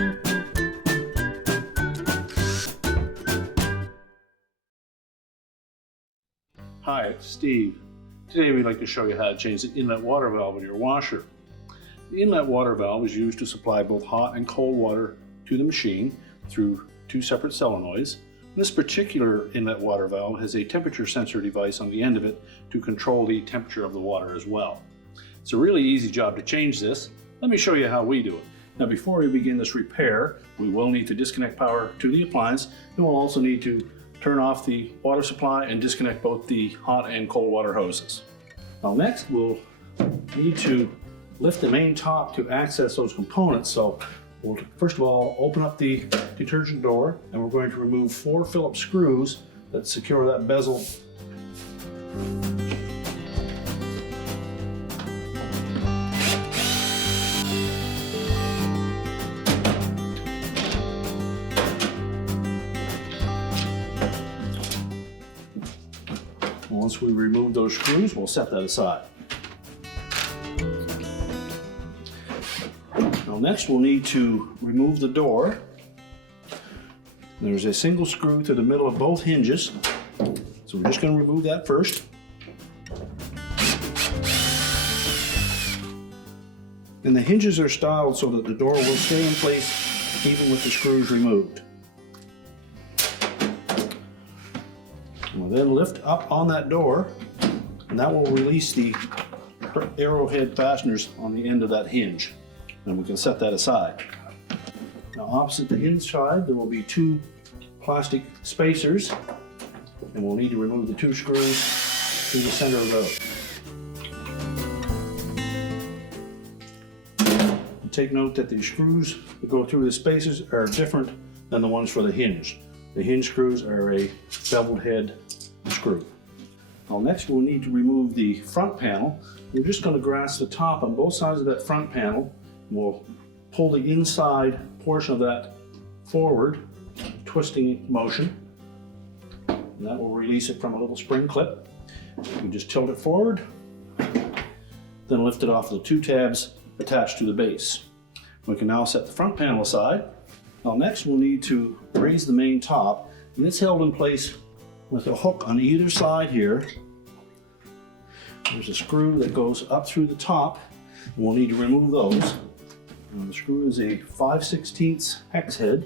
Hi, it's Steve. Today we'd like to show you how to change the inlet water valve in your washer. The inlet water valve is used to supply both hot and cold water to the machine through two separate solenoids. This particular inlet water valve has a temperature sensor device on the end of it to control the temperature of the water as well. It's a really easy job to change this. Let me show you how we do it. Now before we begin this repair, we will need to disconnect power to the appliance, and we'll also need to turn off the water supply and disconnect both the hot and cold water hoses. Now next we'll need to lift the main top to access those components. So we'll first of all open up the detergent door, and we're going to remove 4 Phillips screws that secure that bezel. Once we remove those screws, we'll set that aside. Now next we'll need to remove the door. There's a single screw through the middle of both hinges, so we're just going to remove that first. And the hinges are styled so that the door will stay in place even with the screws removed. We'll then lift up on that door, and that will release the arrowhead fasteners on the end of that hinge, and we can set that aside. Now opposite the hinge side there will be 2 plastic spacers, and we'll need to remove the 2 screws through the center of those. And take note that the screws that go through the spacers are different than the ones for the hinge. The hinge screws are a beveled head screw. Now next we'll need to remove the front panel. We're just going to grasp the top on both sides of that front panel. We'll pull the inside portion of that forward, twisting motion, and that will release it from a little spring clip. We just tilt it forward, then lift it off the 2 tabs attached to the base. We can now set the front panel aside. Now next we'll need to raise the main top, and it's held in place with a hook on either side here. There's a screw that goes up through the top, and we'll need to remove those. And the screw is a 5/16 hex head.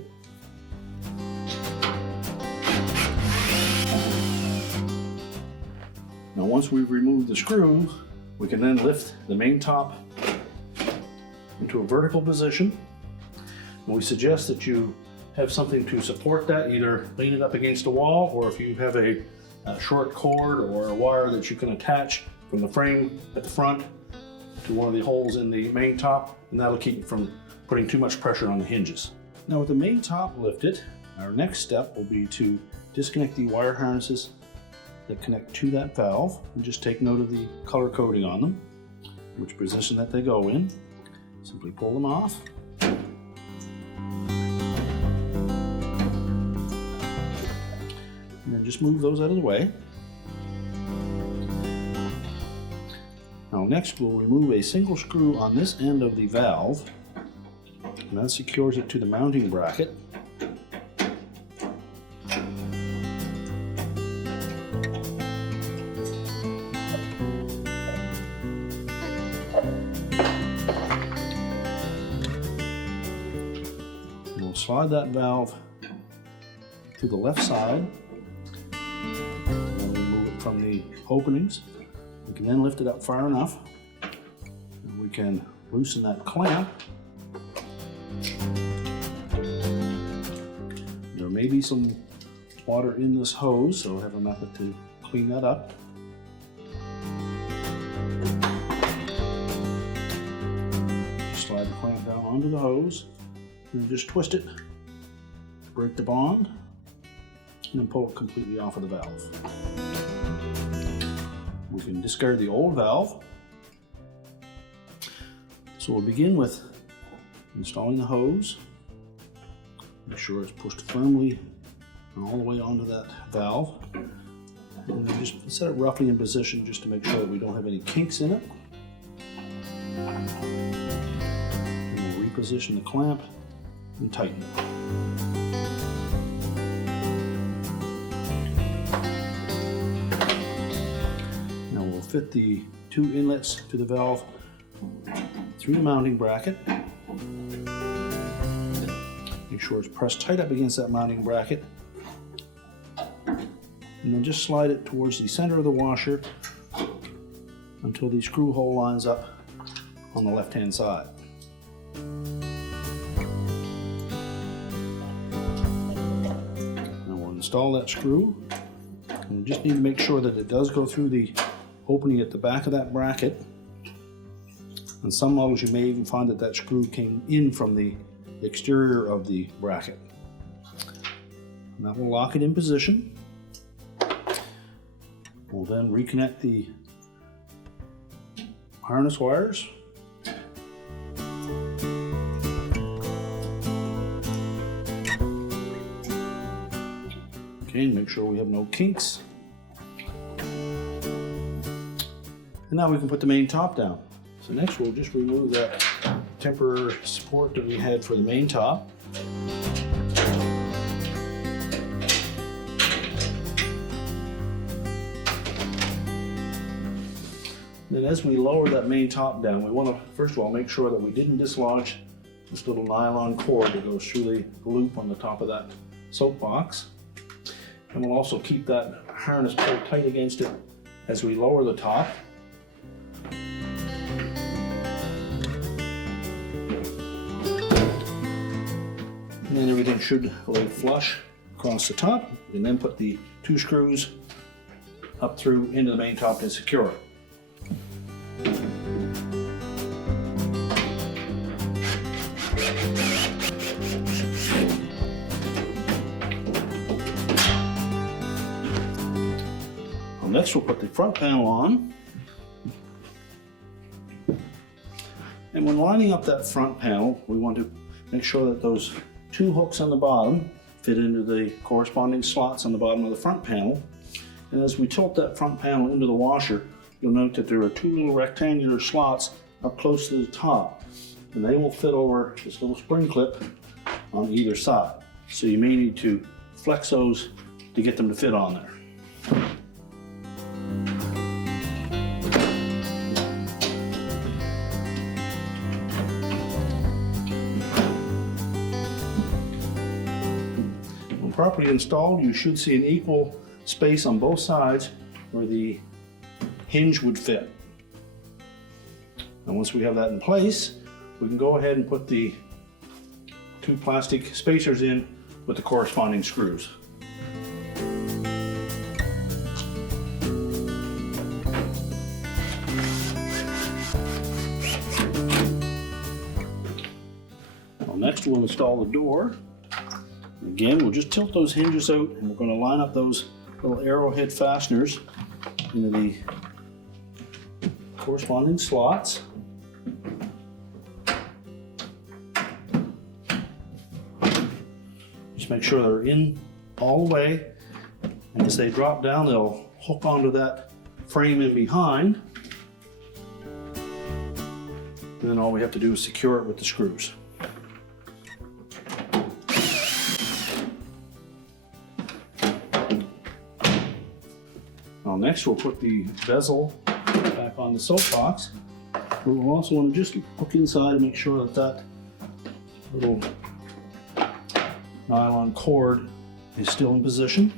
Now once we've removed the screw, we can then lift the main top into a vertical position. And we suggest that you have something to support that, either lean it up against a wall, or if you have a short cord or a wire that you can attach from the frame at the front to one of the holes in the main top, and that'll keep you from putting too much pressure on the hinges. Now with the main top lifted, our next step will be to disconnect the wire harnesses that connect to that valve, and just take note of the color coding on them, which position that they go in. Simply pull them off. And then just move those out of the way. Now next we'll remove a single screw on this end of the valve, and that secures it to the mounting bracket. And we'll slide that valve to the left side. From the openings. We can then lift it up far enough, and we can loosen that clamp. There may be some water in this hose, so I have a method to clean that up. Just slide the clamp down onto the hose, and just twist it, break the bond, and then pull it completely off of the valve. We can discard the old valve. So we'll begin with installing the hose. Make sure it's pushed firmly all the way onto that valve. And then just set it roughly in position just to make sure that we don't have any kinks in it. And we'll reposition the clamp and tighten it. Now we'll fit the 2 inlets to the valve through the mounting bracket. Make sure it's pressed tight up against that mounting bracket. And then just slide it towards the center of the washer until the screw hole lines up on the left-hand side. Now we'll install that screw. And we just need to make sure that it does go through the opening at the back of that bracket. On some models you may even find that that screw came in from the exterior of the bracket. And that will lock it in position. We'll then reconnect the harness wires. Okay, make sure we have no kinks. And now we can put the main top down. So next we'll just remove that temporary support that we had for the main top. Then as we lower that main top down, we want to first of all make sure that we didn't dislodge this little nylon cord that goes through the loop on the top of that soapbox. And we'll also keep that harness pulled tight against it as we lower the top. And then everything should lay flush across the top. We can then put the 2 screws up through into the main top to secure it. Next we'll put the front panel on. And when lining up that front panel, we want to make sure that those 2 hooks on the bottom fit into the corresponding slots on the bottom of the front panel. And as we tilt that front panel into the washer, you'll note that there are 2 little rectangular slots up close to the top. And they will fit over this little spring clip on either side. So you may need to flex those to get them to fit on there. Properly installed, you should see an equal space on both sides where the hinge would fit. And once we have that in place, we can go ahead and put the 2 plastic spacers in with the corresponding screws. Well, next we'll install the door. Again, we'll just tilt those hinges out and we're going to line up those little arrowhead fasteners into the corresponding slots. Just make sure they're in all the way, and as they drop down they'll hook onto that frame in behind, and then all we have to do is secure it with the screws. Now next we'll put the bezel back on the soapbox. We'll also want to just look inside and make sure that that little nylon cord is still in position.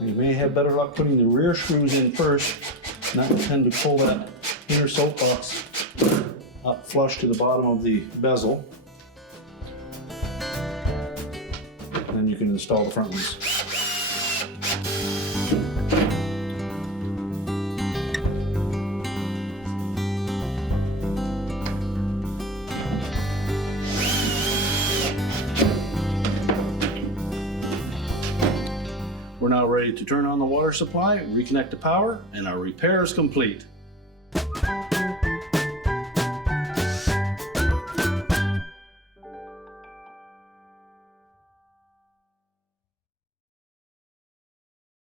You may have better luck putting the rear screws in first, and that will tend to pull that inner soapbox up flush to the bottom of the bezel. And then you can install the front ones. We're now ready to turn on the water supply, reconnect the power, and our repair is complete.